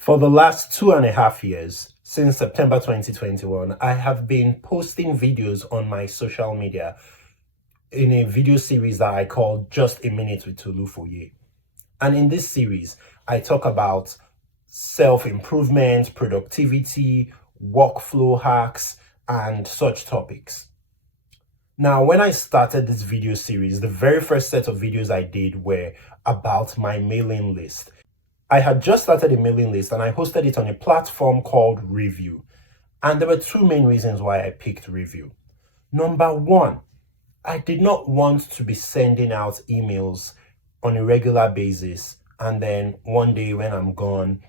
For the last 2.5 years, since September 2021, I have been posting videos on my social media in a video series that I call Just a Minute with Tolu Foye. And in this series, I talk about self-improvement, productivity, workflow hacks, and such topics. Now, when I started this video series, the very first set of videos I did were about my mailing list. I had just started a mailing list and I hosted it on a platform called Review. And there were two main reasons why I picked Review. Number one, I did not want to be sending out emails on a regular basis, and then one day when I'm gone,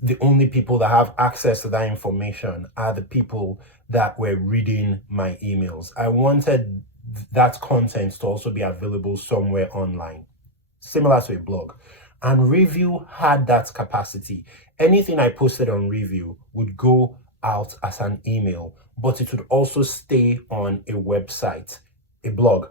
the only people that have access to that information are the people that were reading my emails. I wanted that content to also be available somewhere online, similar to a blog. And Review had that capacity. Anything I posted on Review would go out as an email, but it would also stay on a website, a blog.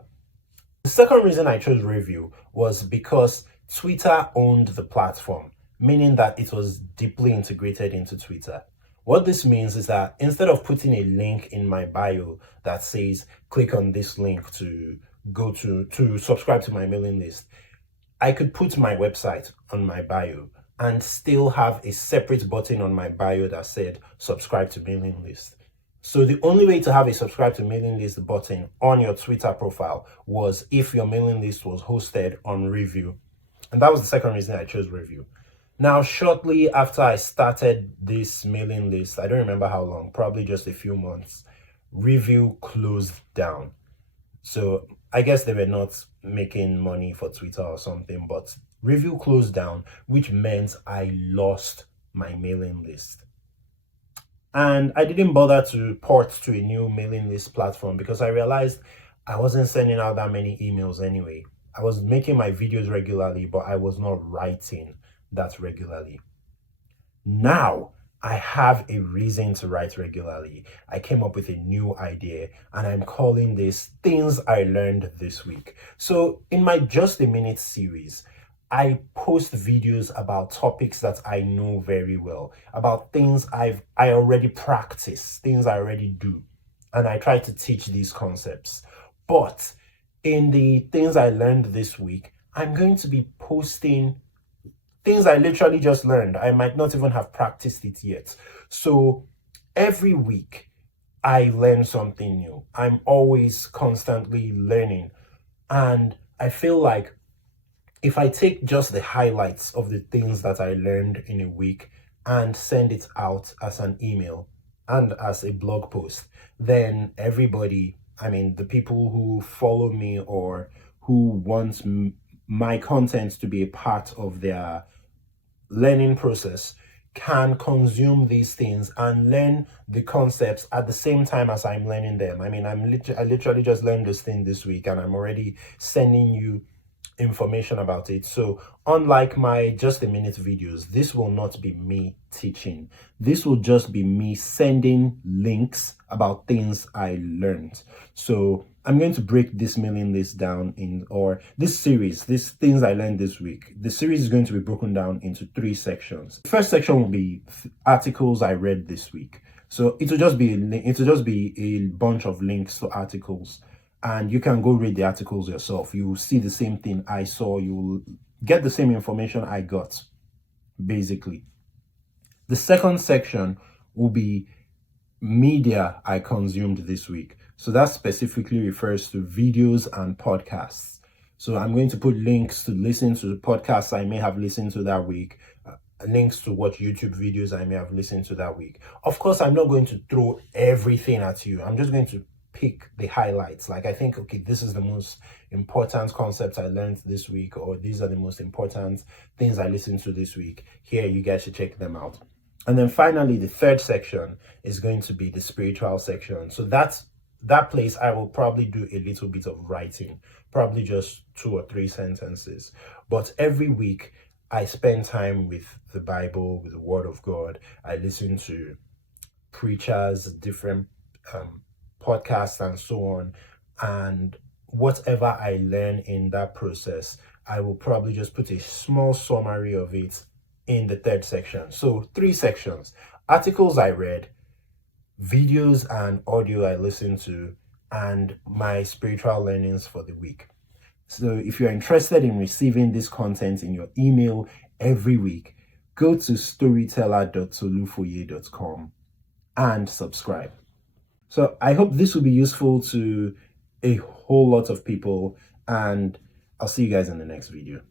The second reason I chose Review was because Twitter owned the platform, meaning that it was deeply integrated into Twitter. What this means is that instead of putting a link in my bio that says, click on this link to go to subscribe to my mailing list, I could put my website on my bio and still have a separate button on my bio that said subscribe to mailing list. So the only way to have a subscribe to mailing list button on your Twitter profile was if your mailing list was hosted on Review. And that was the second reason I chose Review. Now, shortly after I started this mailing list, I don't remember how long, probably just a few months, Review closed down. So I guess they were not making money for Twitter or something, but Review closed down, which meant I lost my mailing list. And I didn't bother to port to a new mailing list platform because I realized I wasn't sending out that many emails anyway. I was making my videos regularly, but I was not writing that regularly. Now I have a reason to write regularly. I came up with a new idea and I'm calling this Things I Learned This Week. So in my Just a Minute series, I post videos about topics that I know very well, about things I already practice, things I already do, and I try to teach these concepts. But in the Things I Learned This Week, I'm going to be posting things I literally just learned. I might not even have practiced it yet. So every week, I learn something new. I'm always constantly learning. And I feel like if I take just the highlights of the things that I learned in a week and send it out as an email and as a blog post, then everybody, the people who follow me or who want my content to be a part of their learning process can consume these things and learn the concepts at the same time as I'm learning them. I literally just learned this thing this week and I'm already sending you information about it. So unlike my Just a Minute videos, this will not be me teaching. This will just be me sending links about things I learned. So I'm going to break this mailing list down or this series, these things I learned this week. The series is going to be broken down into 3 sections. The first section will be articles I read this week. So it'll just be a bunch of links to articles. And you can go read the articles yourself. You will see the same thing I saw. You will get the same information I got, basically. The second section will be media I consumed this week. So that specifically refers to videos and podcasts. So I'm going to put links to listen to the podcasts I may have listened to that week, links to watch YouTube videos I may have listened to that week. Of course, I'm not going to throw everything at you. I'm just going to pick the highlights. Like I think, okay, this is the most important concepts I learned this week, or these are the most important things I listened to this week. Here, you guys should check them out. And then finally, the third section is going to be the spiritual section. So that place I will probably do a little bit of writing, probably just 2 or 3 sentences. But every week I spend time with the Bible, with the Word of God. I listen to preachers, different podcasts and so on, and whatever I learn in that process, I will probably just put a small summary of it in the third section. So 3 sections: articles I read, videos and audio I listened to, and my spiritual learnings for the week. So if you're interested in receiving this content in your email every week, go to storyteller.tolufoye.com and subscribe. So I hope this will be useful to a whole lot of people, and I'll see you guys in the next video.